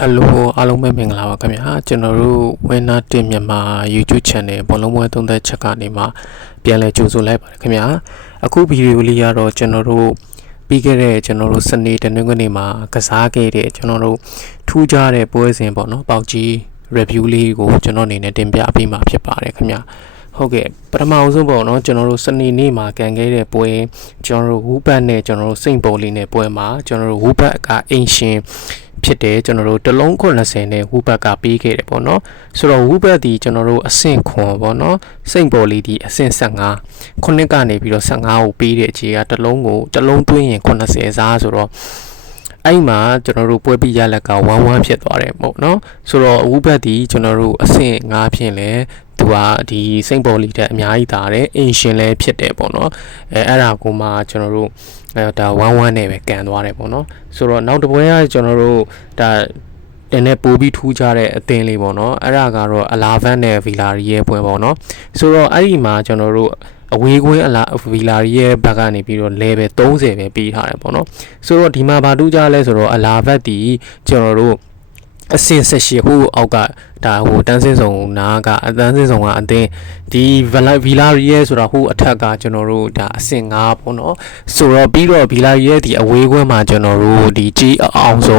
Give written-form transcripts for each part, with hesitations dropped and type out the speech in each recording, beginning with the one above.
Hello အားလုံးပဲမင်္ဂလာပါခင်ဗျာကျွန်တော်တို့ဝင်းနာတင်မြန်မာ YouTube Channel ဘောလုံးပွဲသုံးသက်ချက်ကနေမှပြန်လည်ကြိုဆိုလိုက်ပါတယ်ခင်ဗျာအခုဗီဒီယိုလေးကတော့ကျွန်တော်တို့ပြီးခဲ့တဲ့ကျွန်တော်တို့စနေတနင်္ဂနွေမှာကစားခဲ့တဲ့ကျွန်တော်တို့ထူးခြားတဲ့ပွဲစဉ်ပေါ့နော်ပေါက်ကြီး review လေးကိုကျွန်တော်အနေနဲ့တင်ပြပေးမှာဖြစ်ပါတယ်ခင်ဗျာဟုတ်ကဲ့ပထမအောင်ဆုံးပေါ့နော်ကျွန်တော်တို့စနေနေ့မှာကန်ခဲ့တဲ့ပွဲကျွန်တော်တို့ဝူဘတ်နဲ့ကျွန်တော်တို့စိန့်ပေါ်လေးနဲ့ပွဲမှာကျွန်တော်တို့ဝူဘတ်ကအင်ရှင်ဖြစ်တယ်ကျွန်တော်တို့တလုံး90နဲ့ဝူဘတ်ကပေးခဲ့တယ်ပေါ့နော်ဆိုတော့ဝူဘတ်ဒီကျွန်တော်တို့အဆင့်ခွန်ပေါ့နော်စိန့်ပေါ်လေးဒီအဆင့်15ခုနှစ်ကနေပြီးတော့15ကိုပေးတဲ့အခြေကတလုံးသွင်းရင်90စားဆိုတော့အဲ့မှာကျွန်တော်တို့ပွဲပြီးရလက်က1-1ဖြစ်သွားတယ်ပေါ့နော်ဆိုတော့ဝူဘတ်ဒီကျွန်တော်တို့အဆင့်5ဖြစ်လဲသူကဒီစိန့်ပေါ်လီတက်အများကြီးတာတယ်အင်ရှင်လည်းဖြစ်တယ်ပေါ့နော်အဲ့ဒါကိုမှကျွန်တော်တို့ဒါ1-1နဲ့ပဲကန်သွားတယ်ပေါ့နော်ဆိုတော့နောက်တစ်ပွဲကကျွန်တော်တို့ဒါတင်းနဲ့ပိုးပြီးထူးကြတဲ့အသင်းလေးပေါ့နော်အဲ့ဒါကတော့အလာဗန်နဲ့ဗီလာရီရဲ့ပွဲပေါ့နော်ဆိုတော့အဲ့ဒီမှာကျွန်တော်တို့အဝေးကွင်းအလာဗီလာရီရဲ့ဘက်ကနေပြီးတော့ level 30ပဲပေးထားတယ်ပေါ့နော်ဆိုတော့ဒီမှာဘာထူးကြလဲဆိုတော့အလာဗတ်ဒီကျွန်တော်တို့အဆင့်18ခုအောက်ကဒါဟိုတန်းစင်းဆောင်နာကအတန်းစင်းဆောင်ကအတင်းဒီဗီလာရီရဲ့ဆိုတာဟိုအထက်ကကျွန်တော်တို့ဒါအဆင့်5ပေါ့နော်ဆိုတော့ပြီးတော့ဗီလာရီရဲ့ဒီအဝေးကွင်းမှာကျွန်တော်တို့ဒီကြီးအောင်ဆုံး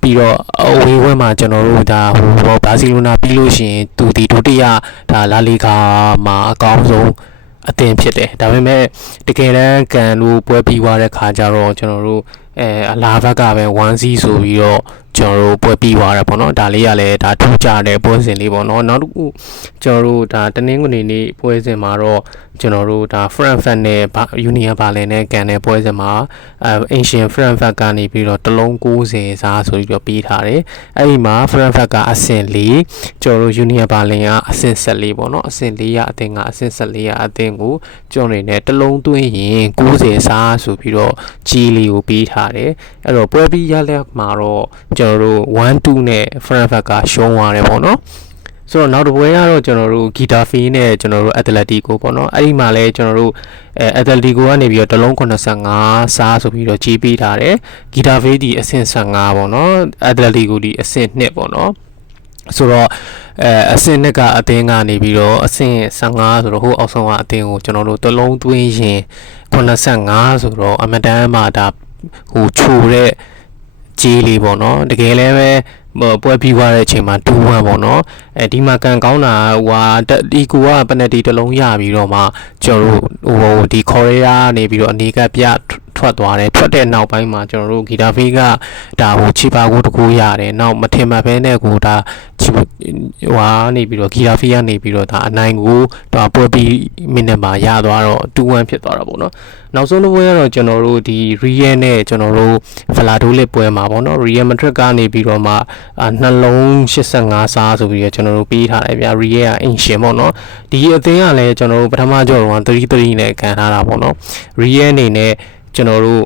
ပြီးတော့အဝေးကွင်းမှာကျွန်တော်တို့ဒါဟိုဘာစီလိုနာပြီးလို့ရှိရင်သူဒီဒုတိယဒါလာလီဂါမှာအကောင်းဆုံးအသင်ဖြစ်တယ်ဒါပေမဲ့တကယ်တမ်းကန်လို့ပွဲပြီးသွားတဲ့ခါကျတော့ကျွန်တော်တို့အလာဘက်ကပဲ1-0ဆိုပြီးတော့ကျွန်တော်တို့ပွဲပြီးသွားတယ်ပေါ့နော်ဒါလေးကလည်းဒါထူးခြားတဲ့ပွဲစဉ်လေးပေါ့နော်နောက်တစ်ခုကျွန်တော်တို့ဒါတနင်္ဂနွေနေ့ပွဲစဉ်မှာတော့ကျွန်တော်တို့ဒါ Frankfurt နဲ့ Union Berlin နဲ့ကန်တဲ့ပွဲစဉ်မှာAncient Frankfurt ကနေပြီးတော့တလုံး90စားဆိုပြီးတော့ပြီးထားတယ်အဲ့ဒီမှာ Frankfurt ကအဆင့်4ကျွန်တော်တို့ Union Berlin ကအဆင့်14ပေါ့နော်အဆင့်4ရအသင်းကအဆင့်14ရအသင်းကိုကျွန်တော်နေနဲ့တလုံးသွင်းရင်90စားဆိုပြီးတော့ကြီးလေးကိုပြီးထားတယ်အဲ့တော့ပွဲပြီးရလက်မှာတော့ကျွန်တော်တို့1-2နဲ့ Frankfurt ကရှုံးသွားတယ်ပေါ့နော်ဆိုတော့နောက်တစ်ပွဲကတော့ကျွန်တော်တို့ဂီတာဖီနဲ့ကျွန်တော်တို့အက်တလက်တီကိုပေါ့နော်အဲ့ဒီမှာလဲကျွန်တော်တို့အက်တလက်တီကိုကနေပြီးတော့တလုံး85စားဆိုပြီးတော့ကြီးပေးထားတယ်ဂီတာဖီဒီအဆင့်15ပေါ့နော်အက်တလက်တီကိုဒီအဆင့်2ပေါ့နော်ဆိုတော့အဆင့်2ကအသင်းကနေပြီးတော့အဆင့်15ဆိုတော့ဟိုအောက်ဆုံးကအသင်းကိုကျွန်တော်တို့တလုံးသွင်းရင်85ဆိုတော့အမတန်မှဒါဟိုချိုတဲ့ကြီးလေးပေါ့နော်တကယ်လည်းပဲပွဲပြီးသွားတဲ့အချိန်မှာ2-1ပေါ့နော်ဒီမှာကန်ကောင်းတာဟိုဒီကူကပနတီတစ်လုံးရပြီးတော့မှကျွန်တော်တို့ဟိုဒီခေါ်ရီးယားနေပြီးတော့အနေကပြထွက်သွားတယ်ထွက်တဲ့နောက်ပိုင်းမှာကျွန်တော်တို့ဂီတာဖေးကဒါဟိုချီပါကိုတကူရတယ်နောက်မထင်မှတ်ဘဲနဲ့ကိုဒါဟိုနေပြီးတော့ဂီတာဖေးကနေပြီးတော့ဒါအနိုင်ကိုဒါပွဲပြီးမိနစ်မှာရသွားတော့2-1ဖြစ်သွားတာပေါ့နော်နောက်ဆုံးတစ်ပွဲကတော့ကျွန်တော်တို့ဒီ Real နဲ့ကျွန်တော်တို့ Valladolid ပွဲမှာပေါ့နော် Real Madrid ကနေပြီးတော့မှနှလုံး85စားဆိုပြီးတော့ကျွန်တော်တို့ပေးထားတယ်ဗျာ Real ကအင်ရှင်ပေါ့နော်ဒီအသင်းကလည်းကျွန်တော်တို့ပထမကြော်တော့3-3နဲ့ခံထားတာပေါ့နော် Real အနေနဲ့ကျွန်တော်တို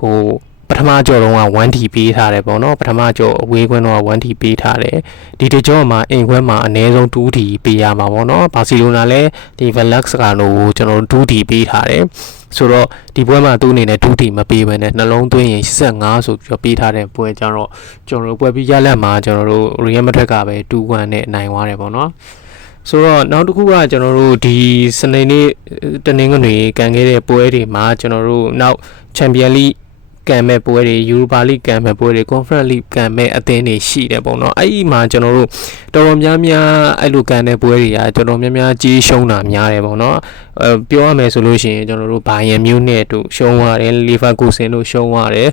့ဟိုပထမကြော်တော့1D ပေးထားတယ်ပေါ့နော်ပထမကြော်အဝေးခွင်းတော့1D ပေးထားတယ်ဒီတကြော်မှာအင်ခွဲမှာအနည်းဆုံး 2D ပေးရမှာပေါ့နော်ဘာစီလိုနာလည်းဒီ Velux ကတော့ကျွန်တော်တို့ 2D ပေးထားတယ်ဆိုတော့ဒီပွဲမှာသူ့အနေနဲ့2D မပေးဘဲနဲ့နှလုံးသွင်းရင်85ဆိုပြီးတော့ပေးထားတဲ့ပွဲကြတော့ကျွန်တော်တို့ပွဲပြီးရလက်မှာကျွန်တော်တို့ Real Madrid ကပဲ2-1နဲ့နိုင်သွားတယ်ပေါ့နော်ဆိုတော့နောက်တစ်ခုကကျွန်တော်တို့ဒီစနေနေ့တနင်္ဂနွေကန်ခဲ့တဲ့ပွဲတွေမှာကျွန်တော်တို့နောက်ချန်ပီယံလိကန်မဲ့ပွဲတွေယူရိုပါလိကန်မဲ့ပွဲတွေကွန်ဖရင့်လိကန်မဲ့အသင်းတွေရှိတယ်ပေါ့နော်အဲ့ဒီမှာကျွန်တော်တို့တော်တော်များများအဲ့လိုကန်တဲ့ပွဲတွေကတော်တော်များများကြီးရှုံးတာများတယ်ပေါ့နော်ပြောရမယ်ဆိုလို့ရှိရင်ကျွန်တော်တို့ဘိုင်ယန်မြူးနဲ့တို့ရှုံးသွားတယ်လီဗာပူးဆင်တို့ရှုံးသွားတယ်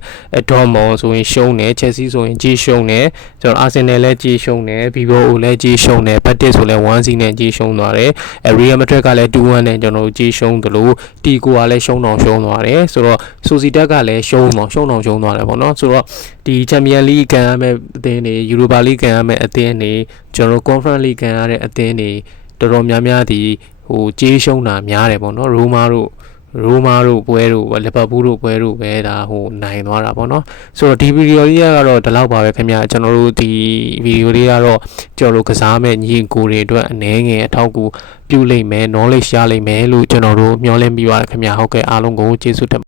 ဒေါ်မွန်ဆိုရင်ရှုံးတယ်ချက်စီဆိုရင်ကြီးရှုံးတယ်ကျွန်တော်အာဆင်နယ်လည်းကြီးရှုံးတယ်ဘီဘိုအိုလည်းကြီးရှုံးတယ်ဘတ်တစ်ဆိုလည်း1-0နဲ့ကြီးရှုံးသွားတယ်ရီယယ်မဒရစ်ကလည်း2-1နဲ့ကျွန်တော်တို့ကြီးရှုံးတယ်လို့တီကိုကလည်းရှုံးတော့ရှုံးသွားတယ်ဆိုတော့ဆိုစီတက်ကလည်းရှုံးသွားတယ်ပေါ့နော်ဆိုတော့ဒီချန်ပီယံလိကန်ရမယ့်အသင်းတွေယူရိုပါလိကန်ရမယ့်အသင်းတွေကျွန်တော်တို့ကွန်ဖရင့်လိကန်ရတဲ့အသင်းတွေတော်တော်များများဒီဟိုကြေးရှုံးတာများတယ်ပေါ့နော်ရိုမာတို့ပွဲတို့လီဗာပူးတို့ပွဲတို့ပဲဒါဟိုနိုင်သွားတာပေါ့နော်ဆိုတော့ဒီဗီဒီယိုလေးကတော့ဒီလောက်ပါပဲခင်ဗျာကျွန်တော်တို့ဒီဗီဒီယိုလေးကတော့ကျွန်တော်တို့ကစားမဲ့ညီကိုတွေအတွက်အနည်းငယ်အထောက်အကူပြုလိမ့်မယ် knowledge ရလိမ့်မယ်လို့ကျွန်တော်တို့မျှော်လင့်ပြီးပါတယ်ခင်ဗျာဟုတ်ကဲ့အားလုံးကိုကျေးဇူးတင်